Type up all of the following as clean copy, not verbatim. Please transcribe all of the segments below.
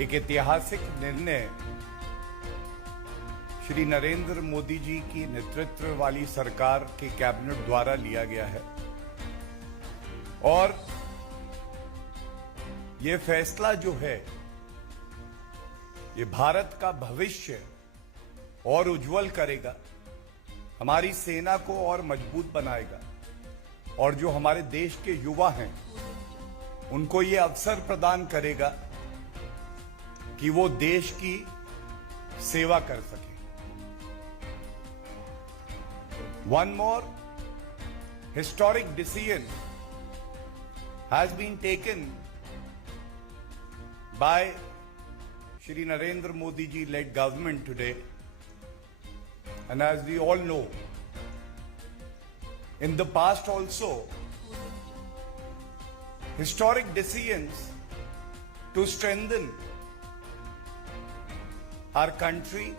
एक ऐतिहासिक निर्णय श्री नरेंद्र मोदी जी की नेतृत्व वाली सरकार के कैबिनेट द्वारा लिया गया है और ये फैसला जो है ये भारत का भविष्य और उज्जवल करेगा, हमारी सेना को और मजबूत बनाएगा और जो हमारे देश के युवा हैं उनको ये अवसर प्रदान करेगा कि वो देश की सेवा कर सके। One more historic decision has been taken by Shri Narendra Modi ji led government today, and as we all know, in the past also historic decisions to strengthen our country,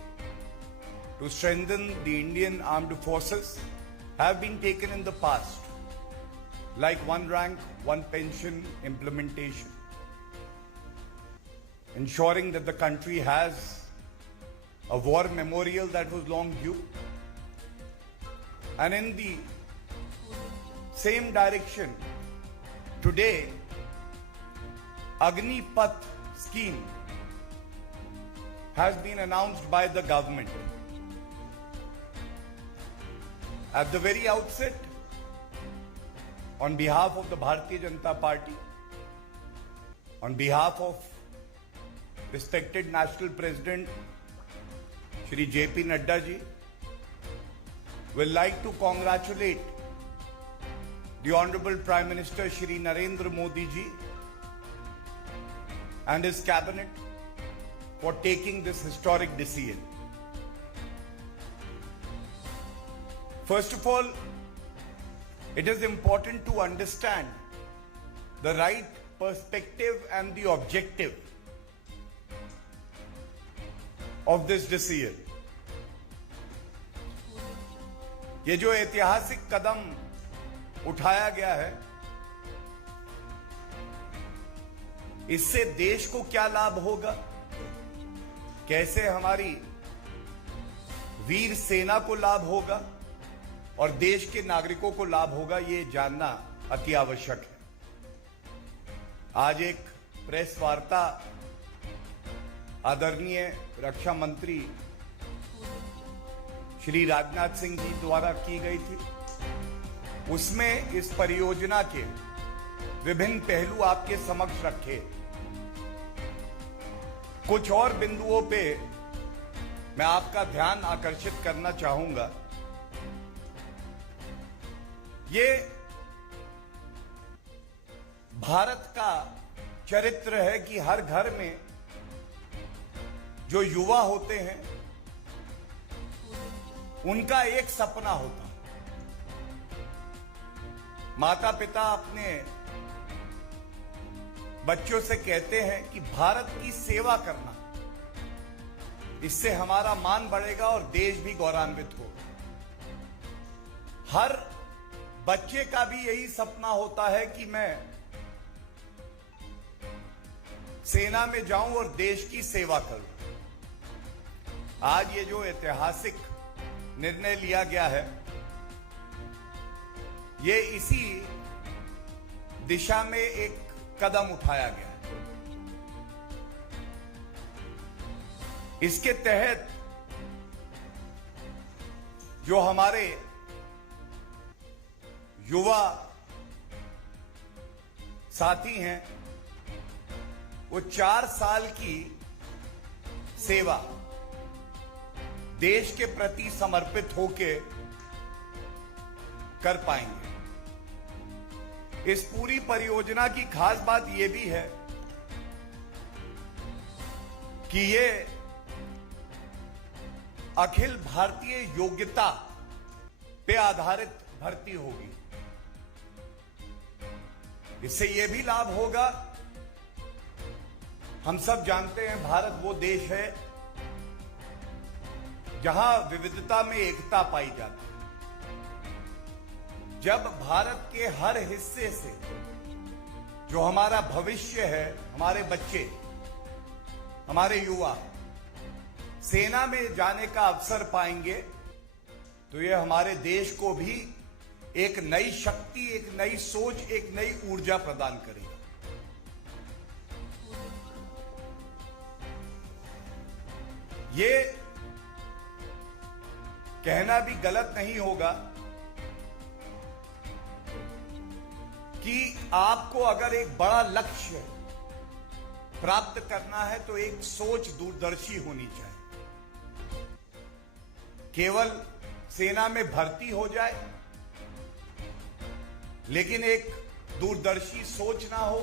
to strengthen the Indian armed forces have been taken in the past, like one rank, one pension implementation, ensuring that the country has a war memorial that was long due, and in the same direction, today, Agnipath scheme has been announced by the government. At the very outset, on behalf of the Bharatiya Janata Party, on behalf of respected National President Shri J.P. Nadda ji, will like to congratulate the Honorable Prime Minister Shri Narendra Modi ji and his cabinet for taking this historic decision. First of all, it is important to understand the right perspective and the objective of this decision. ये जो ऐतिहासिक कदम उठाया गया है, इससे देश को क्या लाभ होगा, कैसे हमारी वीर सेना को लाभ होगा और देश के नागरिकों को लाभ होगा, ये जानना अति आवश्यक है। आज एक प्रेस वार्ता आदरणीय रक्षा मंत्री श्री राजनाथ सिंह जी द्वारा की गई थी, उसमें इस परियोजना के विभिन्न पहलू आपके समक्ष रखे। कुछ और बिंदुओं पे मैं आपका ध्यान आकर्षित करना चाहूंगा। ये भारत का चरित्र है कि हर घर में जो युवा होते हैं उनका एक सपना होता है। माता पिता अपने बच्चों से कहते हैं कि भारत की सेवा करना, इससे हमारा मान बढ़ेगा और देश भी गौरवान्वित होगा। हर बच्चे का भी यही सपना होता है कि मैं सेना में जाऊं और देश की सेवा करूं। आज ये जो ऐतिहासिक निर्णय लिया गया है, ये इसी दिशा में एक कदम उठाया गया है। इसके तहत जो हमारे युवा साथी हैं, वो 4 साल की सेवा देश के प्रति समर्पित होके कर पाएंगे। इस पूरी परियोजना की खास बात यह भी है कि ये अखिल भारतीय योग्यता पे आधारित भर्ती होगी। इससे यह भी लाभ होगा, हम सब जानते हैं भारत वो देश है जहां विविधता में एकता पाई जाती है। जब भारत के हर हिस्से से जो हमारा भविष्य है, हमारे बच्चे हमारे युवा सेना में जाने का अवसर पाएंगे तो यह हमारे देश को भी एक नई शक्ति, एक नई सोच, एक नई ऊर्जा प्रदान करेगा। ये कहना भी गलत नहीं होगा कि आपको अगर एक बड़ा लक्ष्य प्राप्त करना है तो एक सोच दूरदर्शी होनी चाहिए। केवल सेना में भर्ती हो जाए लेकिन एक दूरदर्शी सोच ना हो,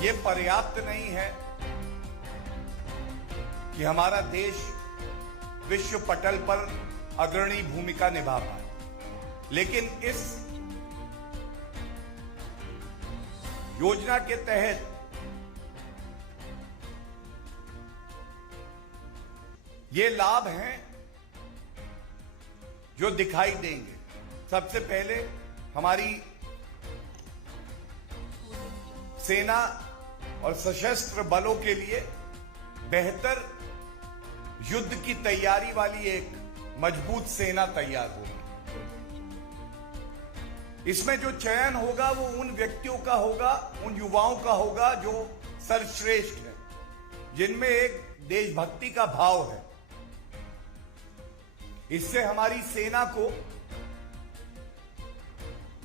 यह पर्याप्त नहीं है कि हमारा देश विश्व पटल पर अग्रणी भूमिका निभा पाए। लेकिन इस योजना के तहत ये लाभ हैं जो दिखाई देंगे। सबसे पहले हमारी सेना और सशस्त्र बलों के लिए बेहतर युद्ध की तैयारी वाली एक मजबूत सेना तैयार होगी। इसमें जो चयन होगा वो उन व्यक्तियों का होगा, उन युवाओं का होगा जो सर्वश्रेष्ठ है, जिनमें एक देशभक्ति का भाव है। इससे हमारी सेना को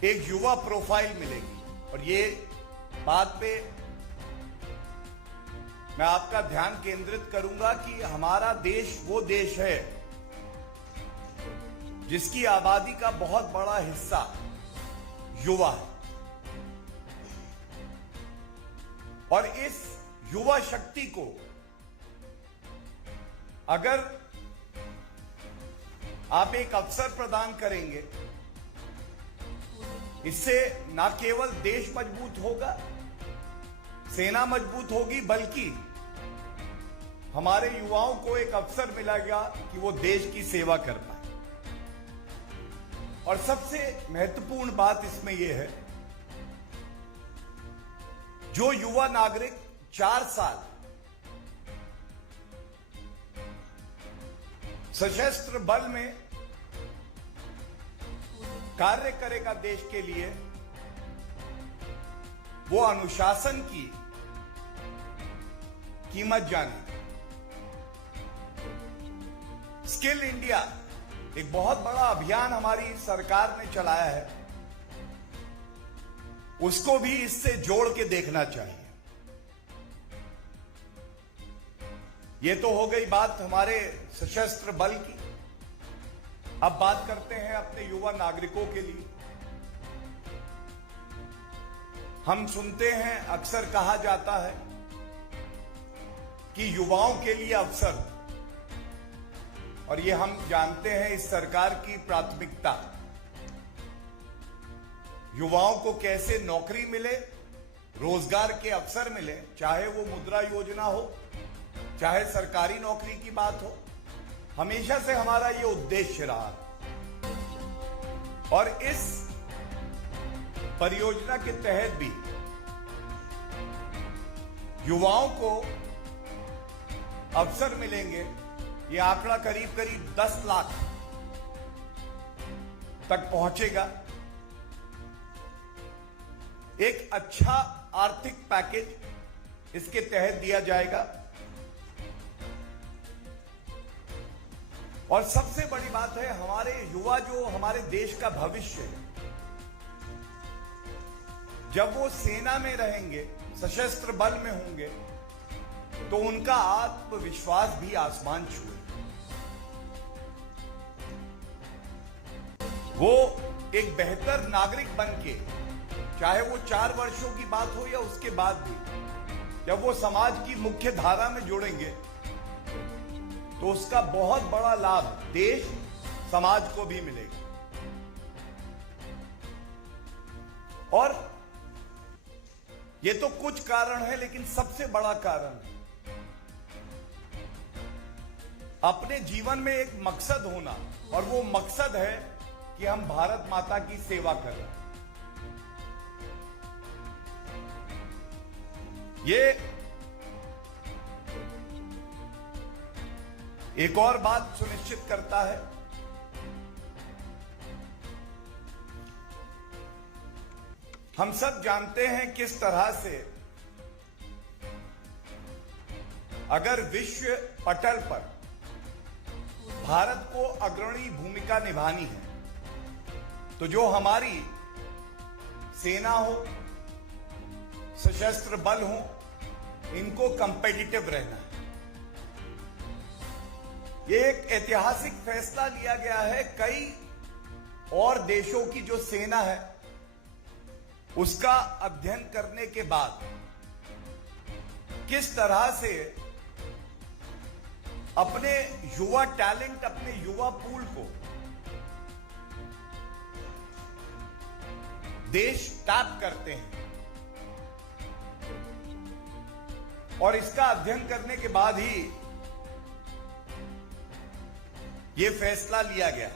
एक युवा प्रोफाइल मिलेगी। और ये बात पे मैं आपका ध्यान केंद्रित करूंगा कि हमारा देश वो देश है जिसकी आबादी का बहुत बड़ा हिस्सा युवा है। और इस युवा शक्ति को अगर आप एक अवसर प्रदान करेंगे, इससे ना केवल देश मजबूत होगा, सेना मजबूत होगी, बल्कि हमारे युवाओं को एक अवसर मिलेगा कि वो देश की सेवा कर पाए। और सबसे महत्वपूर्ण बात इसमें यह है, जो युवा नागरिक 4 साल सशस्त्र बल में कार्य करेगा देश के लिए, वो अनुशासन की कीमत जाने। स्किल इंडिया एक बहुत बड़ा अभियान हमारी सरकार ने चलाया है, उसको भी इससे जोड़ के देखना चाहिए। ये तो हो गई बात हमारे सशस्त्र बल की। अब बात करते हैं अपने युवा नागरिकों के लिए। हम सुनते हैं, अक्सर कहा जाता है कि युवाओं के लिए अवसर, और ये हम जानते हैं इस सरकार की प्राथमिकता, युवाओं को कैसे नौकरी मिले, रोजगार के अवसर मिले, चाहे वो मुद्रा योजना हो, चाहे सरकारी नौकरी की बात हो। हमेशा से हमारा ये उद्देश्य रहा। और इस परियोजना के तहत भी युवाओं को अवसर मिलेंगे। ये आंकड़ा करीब करीब 10 लाख तक पहुंचेगा। एक अच्छा आर्थिक पैकेज इसके तहत दिया जाएगा। और सबसे बड़ी बात है, हमारे युवा जो हमारे देश का भविष्य है, जब वो सेना में रहेंगे, सशस्त्र बल में होंगे, तो उनका आत्मविश्वास भी आसमान छुए। वो एक बेहतर नागरिक बनके, चाहे वो 4 वर्षों की बात हो या उसके बाद भी, जब वो समाज की मुख्य धारा में जुड़ेंगे तो उसका बहुत बड़ा लाभ देश, समाज को भी मिलेगा। और ये तो कुछ कारण है, लेकिन सबसे बड़ा कारण है अपने जीवन में एक मकसद होना। और वो मकसद है कि हम भारत माता की सेवा कर रहे हैं। ये एक और बात सुनिश्चित करता है, हम सब जानते हैं किस तरह से अगर विश्व पटल पर भारत को अग्रणी भूमिका निभानी है तो जो हमारी सेना हो, सशस्त्र बल हो, इनको कंपेटिटिव रहना है। ये एक ऐतिहासिक फैसला लिया गया है। कई और देशों की जो सेना है उसका अध्ययन करने के बाद किस तरह से अपने युवा टैलेंट, अपने युवा पूल को देश टैप करते हैं, और इसका अध्ययन करने के बाद ही यह फैसला लिया गया।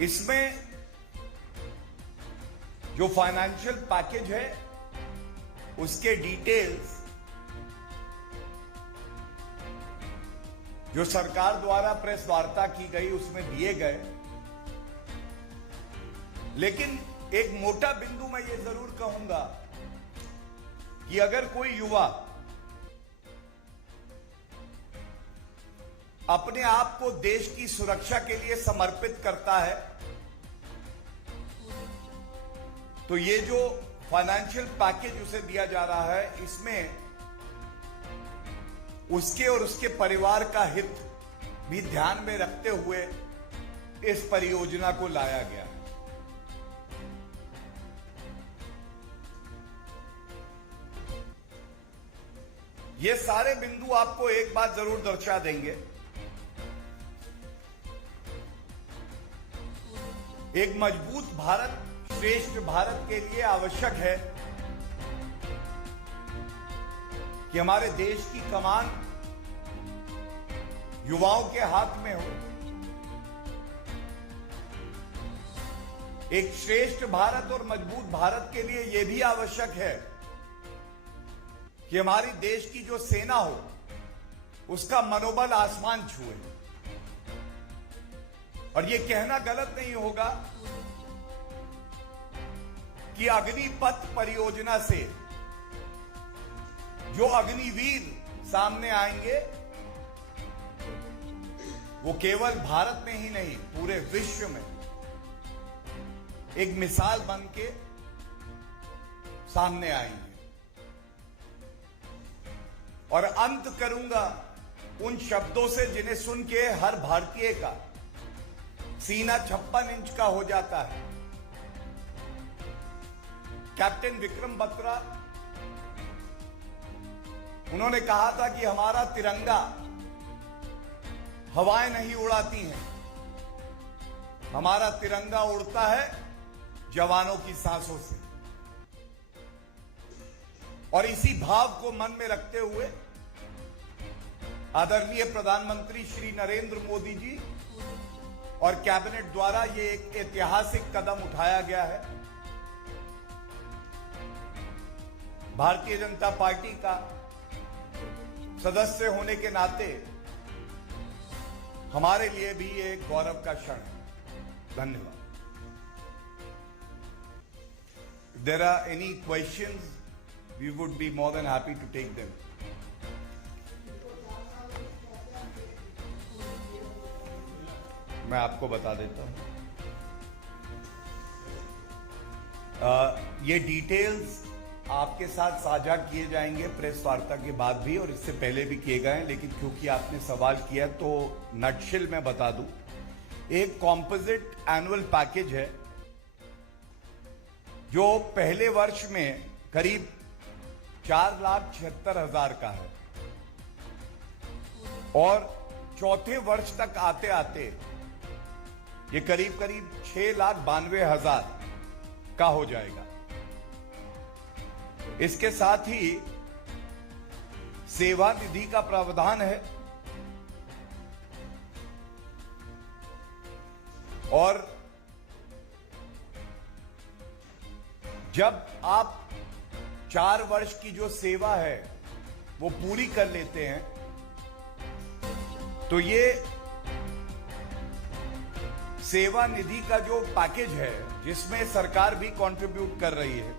इसमें जो फाइनेंशियल पैकेज है उसके डिटेल्स जो सरकार द्वारा प्रेस वार्ता की गई उसमें दिए गए, लेकिन एक मोटा बिंदु मैं ये जरूर कहूंगा कि अगर कोई युवा अपने आप को देश की सुरक्षा के लिए समर्पित करता है तो ये जो फाइनेंशियल पैकेज उसे दिया जा रहा है इसमें उसके और उसके परिवार का हित भी ध्यान में रखते हुए इस परियोजना को लाया गया है। ये सारे बिंदु आपको एक बात जरूर दर्शा देंगे, एक मजबूत भारत, श्रेष्ठ भारत के लिए आवश्यक है कि हमारे देश की कमान युवाओं के हाथ में हो। एक श्रेष्ठ भारत और मजबूत भारत के लिए यह भी आवश्यक है कि हमारी देश की जो सेना हो उसका मनोबल आसमान छुए। और यह कहना गलत नहीं होगा कि अग्निपथ परियोजना से जो अग्निवीर सामने आएंगे वो केवल भारत में ही नहीं पूरे विश्व में एक मिसाल बन के सामने आएंगे। और अंत करूंगा उन शब्दों से जिन्हें सुन के हर भारतीय का सीना 56 इंच का हो जाता है। कैप्टन विक्रम बत्रा, उन्होंने कहा था कि हमारा तिरंगा हवाएं नहीं उड़ाती हैं, हमारा तिरंगा उड़ता है जवानों की सांसों से। और इसी भाव को मन में रखते हुए आदरणीय प्रधानमंत्री श्री नरेंद्र मोदी जी और कैबिनेट द्वारा ये एक ऐतिहासिक कदम उठाया गया है। भारतीय जनता पार्टी का सदस्य होने के नाते हमारे लिए भी ये एक गौरव का क्षण है। धन्यवाद। If there are any questions, we would be more than happy to take them. मैं आपको बता देता हूं। ये डिटेल्स आपके साथ साझा किए जाएंगे प्रेस वार्ता के बाद भी, और इससे पहले भी किए गए हैं, लेकिन क्योंकि आपने सवाल किया तो नटशिल में बता दूं। एक कॉम्पोजिट एनुअल पैकेज है जो पहले वर्ष में करीब 4,76,000 का है और चौथे वर्ष तक आते आते ये करीब करीब 6,92,000 का हो जाएगा। इसके साथ ही सेवा निधि का प्रावधान है और जब आप 4 वर्ष की जो सेवा है वो पूरी कर लेते हैं तो ये सेवा निधि का जो पैकेज है जिसमें सरकार भी कंट्रीब्यूट कर रही है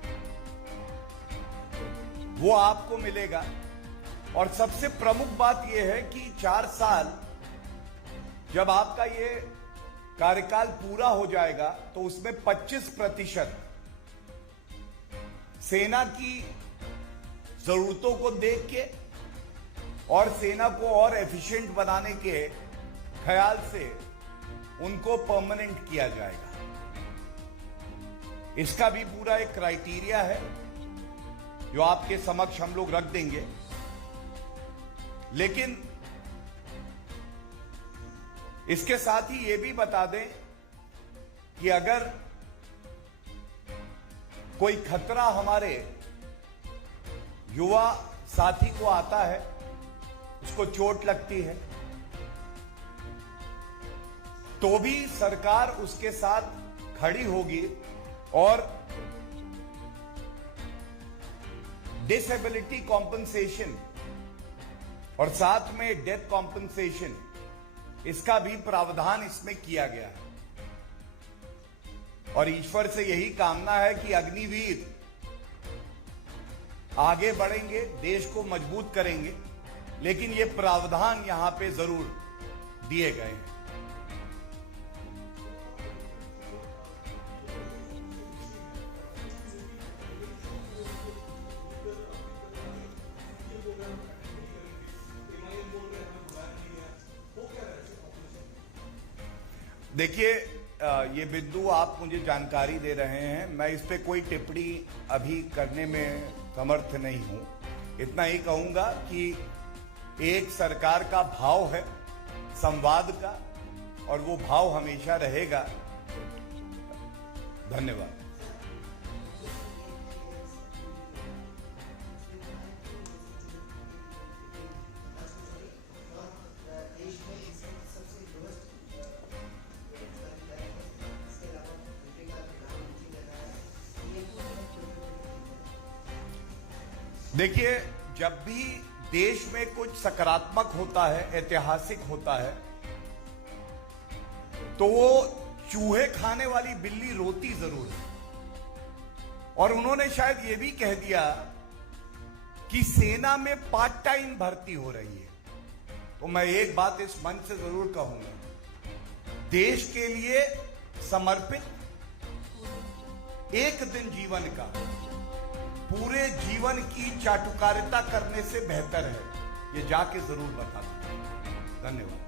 वो आपको मिलेगा। और सबसे प्रमुख बात यह है कि 4 साल जब आपका ये कार्यकाल पूरा हो जाएगा तो उसमें 25% सेना की जरूरतों को देख के और सेना को और एफिशिएंट बनाने के ख्याल से उनको परमानेंट किया जाएगा। इसका भी पूरा एक क्राइटेरिया है जो आपके समक्ष हम लोग रख देंगे। लेकिन इसके साथ ही ये भी बता दें कि अगर कोई खतरा हमारे युवा साथी को आता है, उसको चोट लगती है, तो भी सरकार उसके साथ खड़ी होगी और डिसेबिलिटी कॉम्पनसेशन और साथ में डेथ कॉम्पनसेशन इसका भी प्रावधान इसमें किया गया है। और ईश्वर से यही कामना है कि अग्निवीर आगे बढ़ेंगे, देश को मजबूत करेंगे, लेकिन ये प्रावधान यहां पे जरूर दिए गए हैं। देखिए, ये बिंदु आप मुझे जानकारी दे रहे हैं, मैं इस पे कोई टिप्पणी अभी करने में समर्थ नहीं हूं। इतना ही कहूंगा कि एक सरकार का भाव है संवाद का और वो भाव हमेशा रहेगा। धन्यवाद। देखिए, जब भी देश में कुछ सकारात्मक होता है, ऐतिहासिक होता है, तो वो चूहे खाने वाली बिल्ली रोती जरूर है। और उन्होंने शायद ये भी कह दिया कि सेना में पार्ट टाइम भर्ती हो रही है। तो मैं एक बात इस मंच से जरूर कहूंगा, देश के लिए समर्पित एक दिन जीवन का पूरे जीवन की चाटुकारिता करने से बेहतर है। ये जाके जरूर बता दें। धन्यवाद।